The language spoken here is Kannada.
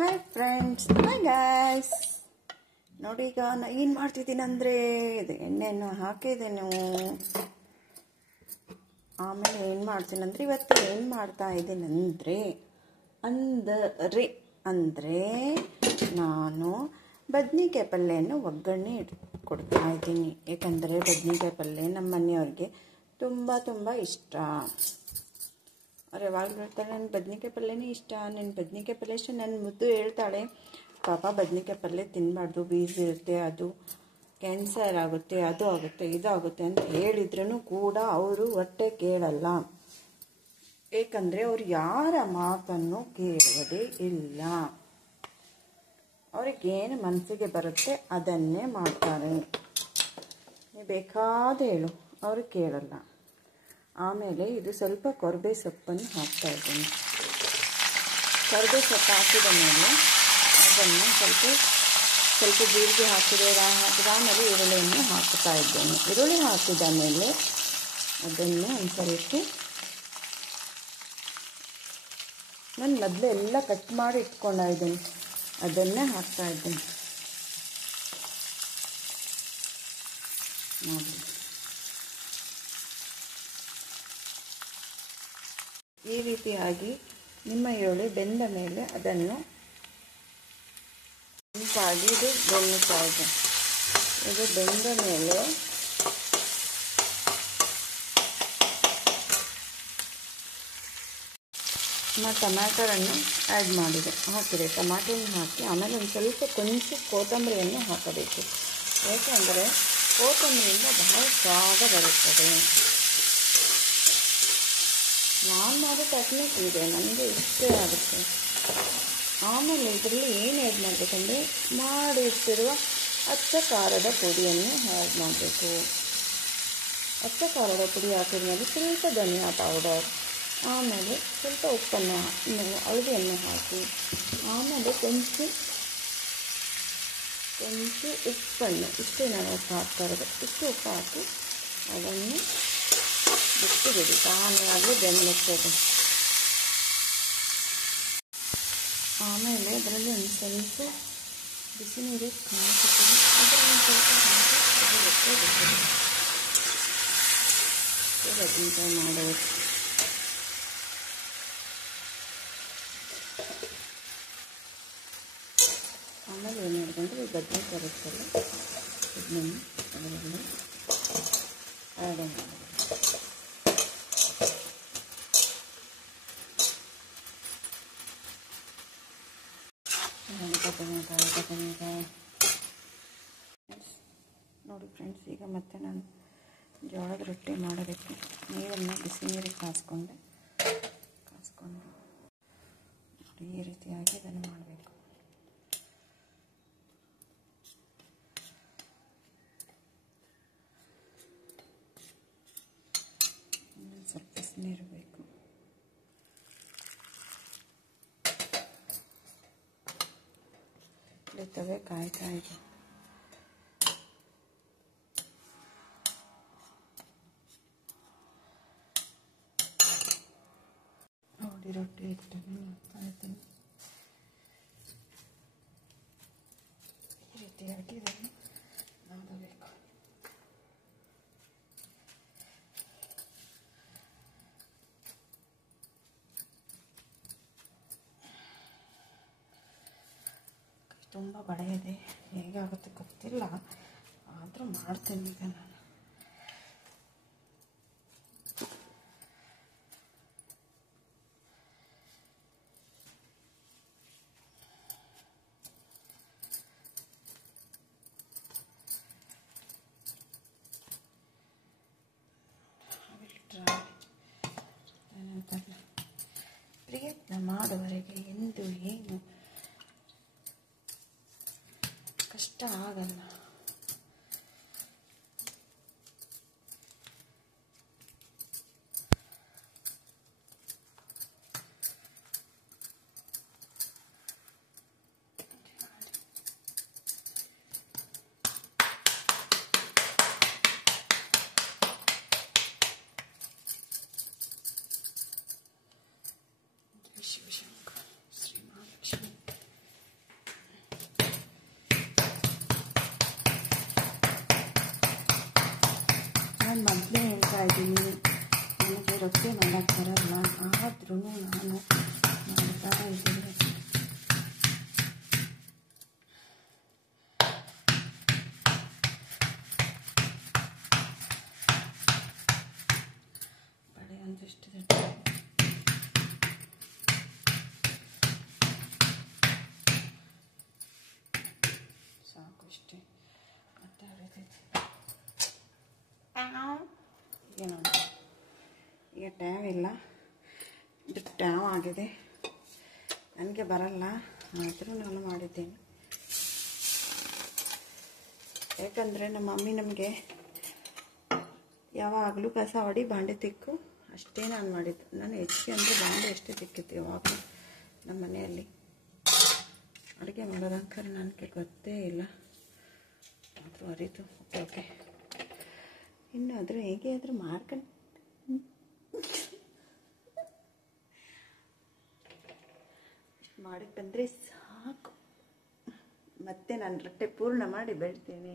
Hi friends, hi guys. ನೋಡಿ, ಈಗ ನಾನು ಏನು ಮಾಡ್ತಿದ್ದೀನಿ ಅಂದರೆ ಇದು ಎಣ್ಣೆಯನ್ನು ಹಾಕಿದ್ದೇನೆ. ಆಮೇಲೆ ಏನು ಮಾಡ್ತೀನಿ ಅಂದರೆ ಇವತ್ತು ಏನು ಮಾಡ್ತಾ ಇದ್ದೀನಿ ಅಂದರೆ ನಾನು ಬದ್ನಿಕಾಯಿ ಪಲ್ಯವನ್ನು ಒಗ್ಗರಣೆ ಕೊಡ್ತಾ ಇದ್ದೀನಿ. ಏಕೆಂದರೆ ಬದ್ನಿಕಾಯಿ ಪಲ್ಯ ನಮ್ಮ ಮನೆಯವ್ರಿಗೆ ತುಂಬ ಇಷ್ಟ. ಅವ್ರು ಯಾವಾಗಲೂ ಹೇಳ್ತಾರೆ, ನನ್ನ ಬದ್ನಿಕಾಯಿ ಪಲ್ಯನೇ ಇಷ್ಟ, ನನ್ನ ಬದ್ನಿಕಾಯಿ ಪಲ್ಯ ಇಷ್ಟ. ನನ್ನ ಮುದ್ದು ಹೇಳ್ತಾಳೆ, ಪಾಪ ಬದ್ನಿಕಾಯಿ ಪಲ್ಯ ತಿನ್ನಬಾರ್ದು, ಬೀಜ ಇರುತ್ತೆ, ಅದು ಕ್ಯಾನ್ಸರ್ ಆಗುತ್ತೆ, ಅದು ಆಗುತ್ತೆ, ಇದಾಗುತ್ತೆ ಅಂತ ಹೇಳಿದ್ರೂ ಕೂಡ ಅವರು ಹೊಟ್ಟೆ ಕೇಳಲ್ಲ. ಏಕೆಂದರೆ ಅವರು ಯಾರ ಮಾತನ್ನು ಕೇಳುವುದೇ ಇಲ್ಲ. ಅವ್ರಿಗೇನು ಮನಸ್ಸಿಗೆ ಬರುತ್ತೆ ಅದನ್ನೇ ಮಾಡ್ತಾರೆ. ನೀವು ಬೇಕಾದ ಹೇಳು, ಅವರು ಕೇಳಲ್ಲ. ಆಮೇಲೆ ಇದು ಸ್ವಲ್ಪ ಕೊರಬೆ ಸೊಪ್ಪನ್ನು ಹಾಕ್ತಾ ಇದ್ದೀನಿ. ಕೊರಬೆ ಸೊಪ್ಪು ಹಾಕಿದ ಮೇಲೆ ಅದನ್ನು ಸ್ವಲ್ಪ ಜೀರಿಗೆ ಆಮೇಲೆ ಈರುಳ್ಳಿಯನ್ನು ಹಾಕ್ತಾ ಇದ್ದೇನೆ. ಈರುಳ್ಳಿ ಹಾಕಿದ ಮೇಲೆ ಅದನ್ನು ಒಂದು ಸ್ವಲ್ಪ ನಾನು ಮೊದಲು ಎಲ್ಲ ಕಟ್ ಮಾಡಿ ಇಟ್ಕೊಂಡಿದ್ದೀನಿ, ಅದನ್ನೇ ಹಾಕ್ತಾ ಇದ್ದೀನಿ. ನೋಡಿ, ಈ ರೀತಿಯಾಗಿ ನಿಮ್ಮ ಈರುಳ್ಳಿ ಬೆಂದ ಮೇಲೆ ಅದನ್ನು ಇಂಪಾಗಿ ಇದು ಬೆಂದುತ್ತಾ ಇದೆ. ಇದು ಬೆಂದ ಮೇಲೆ ಟೊಮ್ಯಾಟೊವನ್ನು ಆ್ಯಡ್ ಹಾಕಿದೆ. ಟೊಮ್ಯಾಟೊವನ್ನು ಹಾಕಿ ಆಮೇಲೆ ಒಂದು ಸ್ವಲ್ಪ ಕೊಂಚ ಕೊತ್ತಂಬರಿಯನ್ನು ಹಾಕಬೇಕು. ಏಕೆಂದರೆ ಕೊತ್ತಂಬರಿಯಿಂದ ಬಹಳ ಸ್ವಾದ ಬರುತ್ತದೆ. ನಾನು ಮಾಡೋ ಟೆಕ್ನಿಕ್ ಇದೆ, ನನಗೆ ಇಷ್ಟೇ ಆಗುತ್ತೆ. ಆಮೇಲೆ ಇದರಲ್ಲಿ ಏನು ಆ್ಯಡ್ ಮಾಡಬೇಕಂದ್ರೆ ಮಾಡಿರ್ತಿರುವ ಅಚ್ಚ ಖಾರದ ಪುಡಿಯನ್ನು ಆ್ಯಡ್ ಮಾಡಬೇಕು. ಅಚ್ಚ ಖಾರದ ಪುಡಿ ಹಾಕಿದ ಮೇಲೆ ಸ್ವಲ್ಪ ಧನಿಯಾ ಪೌಡರ್, ಆಮೇಲೆ ಸ್ವಲ್ಪ ಹಳದಿಯನ್ನು ಹಾಕಿ, ಆಮೇಲೆ ಕೊಂಚ ಉಪ್ಪನ್ನು, ಇಷ್ಟೇ ನಾನು ಉಪ್ಪು ಹಾಕ್ತಾ ಇರೋದು. ಇಷ್ಟು ಉಪ್ಪು ಹಾಕಿ ಅದನ್ನು ಬಿಟ್ಟು ಬಿಡಿ, ತಾನಾಗಲೂ ಬೆಂದಿರ್ತದೆ. ಆಮೇಲೆ ಅದರಲ್ಲಿ ಒಂದು ಸ್ವಲ್ಪ ಬಿಸಿ ನೀರು ಕಾಯಿಸುತ್ತೀನಿ. ಅದರಲ್ಲಿ ಸ್ವಲ್ಪ ಬದನೆಕಾಯಿ ಮಾಡೋದು. ಆಮೇಲೆ ಏನು ಮಾಡಿದ್ರೆ ಈ ಬದನೆಕಾಯಿ ಇರುತ್ತಲ್ಲ, ಇದನ್ನು ಅದರಲ್ಲಿ ಆ್ಯಡ್ ಮಾಡೋದು. ಬದನೆಕಾಯಿ ನೋಡಿ ಫ್ರೆಂಡ್ಸ್, ಈಗ ಮತ್ತೆ ನಾನು ಜೋಳದ ರೊಟ್ಟಿ ಮಾಡೋದಕ್ಕೆ ನೀರನ್ನು ಬಿಸಿ ನೀರಿಗೆ ಕಾಸ್ಕೊಂಡು ಈ ರೀತಿಯಾಗಿ ಇದನ್ನು ಮಾಡಬೇಕು. ಸ್ವಲ್ಪ ನೀರು ಬೇಕು. ತವೆ ಕಾಯ್ತಾ ಇದೆ. ನೋಡಿ, ರೊಟ್ಟಿ ಹಿಟ್ಟನ್ನು ಮಾಡ್ತಾ ಇದ್ದೀನಿ. ಈ ರೀತಿಯಾಗಿ ಇದನ್ನು ಮಾಡಬೇಕು. ತುಂಬ ಬಡ ಇದೆ, ಹೇಗಾಗುತ್ತೆ ಗೊತ್ತಿಲ್ಲ, ಆದರೂ ಮಾಡ್ತೀನಿ ಈಗ ನಾನು. ಪ್ರಯತ್ನ ಮಾಡುವವರೆಗೆ ಎಂದು ಏನು ಕಷ್ಟ ಆಗಲ್ಲ. ಶಿವಶಂಕರ್ ಇದ್ದೀನಿ. ನನಗೆ ರೊಟ್ಟಿ ಮಾಡೋಕ್ಕೆ ಬರಲ್ಲ, ಆದ್ರೂ ನಾನು ಮಾಡ್ತಾ ಇದ್ದೀನಿ. ಬಳೆ ಒಂದಿಷ್ಟಿದೆ, ಸಾಕು ಇಷ್ಟೇ. ಮತ್ತೆ ಏನು ಈಗ ಟ್ಯಾವ್ ಇಲ್ಲ, ಇದು ಟ್ಯಾವ್ ಆಗಿದೆ. ನನಗೆ ಬರಲ್ಲ, ಆದರೂ ನಾನು ಮಾಡಿದ್ದೀನಿ. ಯಾಕಂದರೆ ನಮ್ಮ ಮಮ್ಮಿ ನಮಗೆ ಯಾವಾಗಲೂ ಕಸ ಹೊಡಿ ಬಾಂಡೆ ತಿಕ್ಕು ಅಷ್ಟೇ ನಾನು ಮಾಡಿದ್ದು. ನಾನು ಹೆಚ್ಚಿಗೆ ಅಂದರೆ ಬಾಂಡೆ ಅಷ್ಟೇ ತಿಕ್ಕಿತ್ತು ಯಾವಾಗಲೂ ನಮ್ಮ ಮನೆಯಲ್ಲಿ. ಅಡುಗೆ ಮಾಡೋದಂಕರ್ ನನಗೆ ಗೊತ್ತೇ ಇಲ್ಲ, ಆದರೂ ಅರಿತು. ಓಕೆ, ಇನ್ನಾದರೂ ಹೇಗೆ ಆದರೂ ಮಾಡ್ಕೊಂಡು ಇಷ್ಟು ಮಾಡಿ ಬಂದರೆ ಸಾಕು. ಮತ್ತೆ ನಾನು ರೊಟ್ಟೆ ಪೂರ್ಣ ಮಾಡಿ ಬೆಳ್ತೀನಿ.